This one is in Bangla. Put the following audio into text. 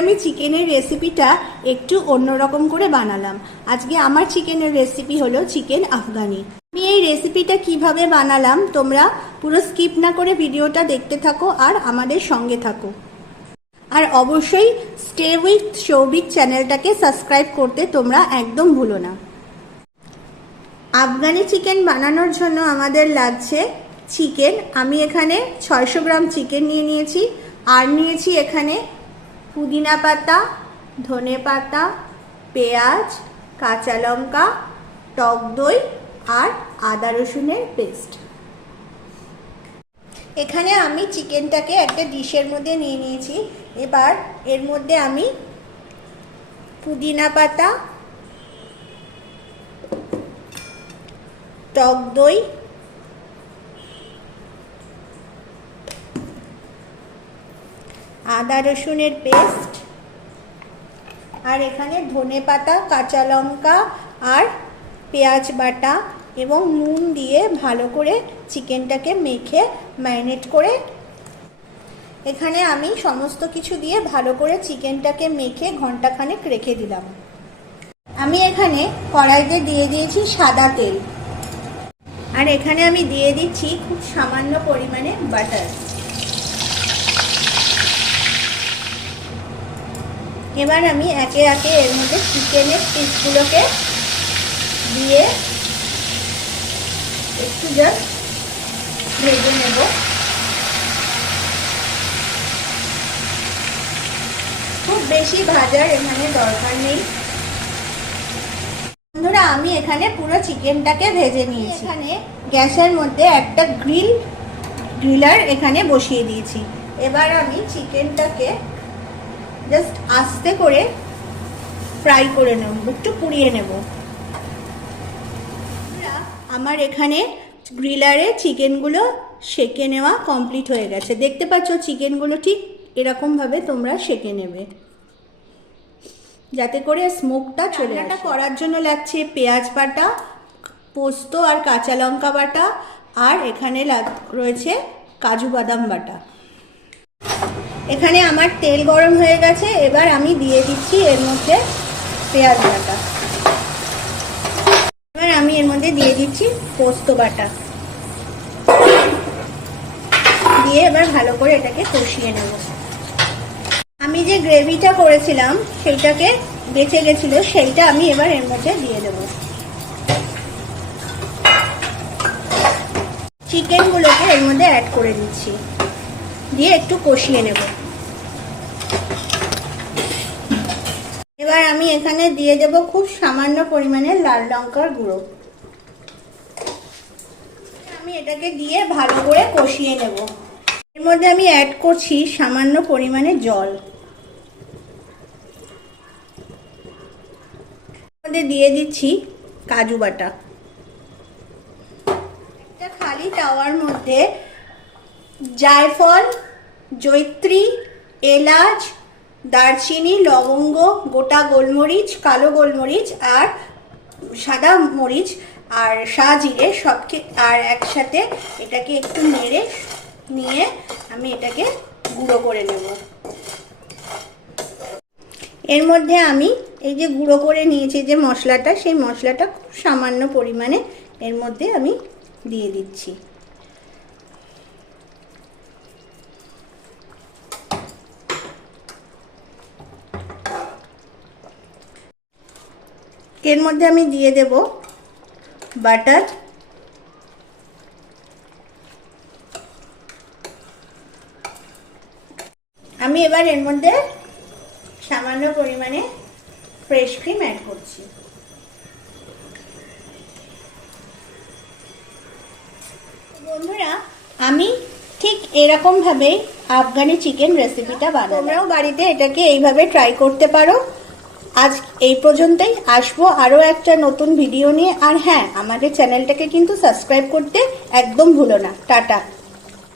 আমি চিকেনের রেসিপিটা একটু অন্যরকম করে বানালাম। আজকে আমার চিকেনের রেসিপি হলো চিকেন আফগানি। আমি এই রেসিপিটা কীভাবে বানালাম তোমরা পুরো স্কিপ না করে ভিডিওটা দেখতে থাকো আর আমাদের সঙ্গে থাকো। আর অবশ্যই স্টে উইথ সৌভিক চ্যানেলটাকে সাবস্ক্রাইব করতে তোমরা একদম ভুলো না। আফগানি চিকেন বানানোর জন্য আমাদের লাগছে চিকেন। আমি এখানে ছয়শো গ্রাম চিকেন নিয়ে নিয়েছি। আর নিয়েছি এখানে পুদিনা পাতা, ধনে পাতা, পেঁয়াজ, কাঁচা লঙ্কা, টক দই আর আদা রসুনের পেস্ট। এখানে আমি চিকেনটাকে একটা ডিশের মধ্যে নিয়ে নিয়েছি। এবার এর মধ্যে আমি পুদিনা পাতা, টক দই আদা রসুনের পেস্ট, আর এখানে ধনে পাতা, কাঁচা লঙ্কা, আর পেঁয়াজ বাটা এবং নুন দিয়ে ভালো করে চিকেনটাকে মেখে ম্যারিনেট করে এখানে আমি সমস্ত কিছু দিয়ে ভালো করে চিকেনটাকে মেখে ঘন্টাখানেক রেখে দিলাম। আমি এখানে কড়াইতে দিয়ে দিয়েছি সাদা তেল। আর এখানে আমি দিয়ে দিচ্ছি খুব সামান্য পরিমাণে বাটার। এবার আমি একে একে এর মধ্যে চিকেনের পিসগুলোকে দিয়ে একটু জাস্ট ভেজে নেব। খুব বেশি ভাজার এখানে দরকার নেই। বন্ধুরা, আমি এখানে পুরো চিকেনটাকে ভেজে নিয়েছি। এখানে গ্যাসের মধ্যে একটা গ্রিল গ্রিলার এখানে বসিয়ে দিয়েছি। এবার আমি চিকেনটাকে জাস্ট আস্তে করে ফ্রাই করে নেব, একটু পুড়িয়ে নেব। আমার এখানে গ্রিলারে চিকেনগুলো সেকে নেওয়া কমপ্লিট হয়ে গেছে। দেখতে পাচ্ছ চিকেনগুলো ঠিক এরকমভাবে তোমরা সেকে নেবে। যাতে করে স্মোকটা চলে আসে। করার জন্য লাগছে পেঁয়াজ বাটা, পোস্ত আর কাঁচা লঙ্কা বাটা, আর এখানে রয়েছে কাজু বাদাম বাটা। এখানে আমার তেল গরম হয়ে গেছে, এবার আমি দিয়ে দিচ্ছি এর মধ্যে পেঁয়াজ বাটা। এবার আমি এর মধ্যে দিয়ে দিচ্ছি পোস্ত বাটা। দিয়ে এবার ভালো করে এটাকে কষিয়ে নেব। আমি যে গ্রেভিটা করেছিলাম, সেইটাকে বেঁচে গেছিল, সেইটা আমি এবার এর মধ্যে দিয়ে দেব। চিকেনগুলোকে এর মধ্যে অ্যাড করে দিচ্ছি। দিয়ে একটু কষিয়ে নেব। এবার আমি এখানে দিয়ে দেব খুব সামান্য পরিমাণে লাল লঙ্কার গুঁড়ো। আমি এটাকে দিয়ে ভালো করে কষিয়ে নেব। এর মধ্যে আমি অ্যাড করছি সামান্য পরিমাণে জল। মধ্যে দিয়ে দিচ্ছি কাজু বাটা। একটা খালি তাওয়ার মধ্যে জায়ফল জৈত্রী, এলাচ, দারচিনি, লবঙ্গ, গোটা গোলমরিচ, কালো গোলমরিচ আর সাদা মরিচ আর জিরে সবকে আর একসাথে এটাকে একটু নেড়ে নিয়ে আমি এটাকে গুঁড়ো করে নেব। এর মধ্যে আমি এই যে গুঁড়ো করে নিয়েছি যে মশলাটা, সেই মশলাটা খুব সামান্য পরিমাণে এর মধ্যে আমি দিয়ে দিচ্ছি। এর মধ্যে আমি দিয়ে দেব বাটার। আমি এবার এর মধ্যে সামান্য পরিমাণে ফ্রেশ ক্রিম অ্যাড করছি। বন্ধুরা, আমি ঠিক এরকম ভাবে আফগানি চিকেন রেসিপিটা বানাবো তোমরাও বাড়িতে এটাকে এইভাবে ট্রাই করতে পারো। আজ এই পর্যন্তই। আসব আরও একটা নতুন ভিডিও নিয়ে। আর হ্যাঁ আমাদের চ্যানেলটাকে কিন্তু সাবস্ক্রাইব করতে একদম ভুলো না। টাটা।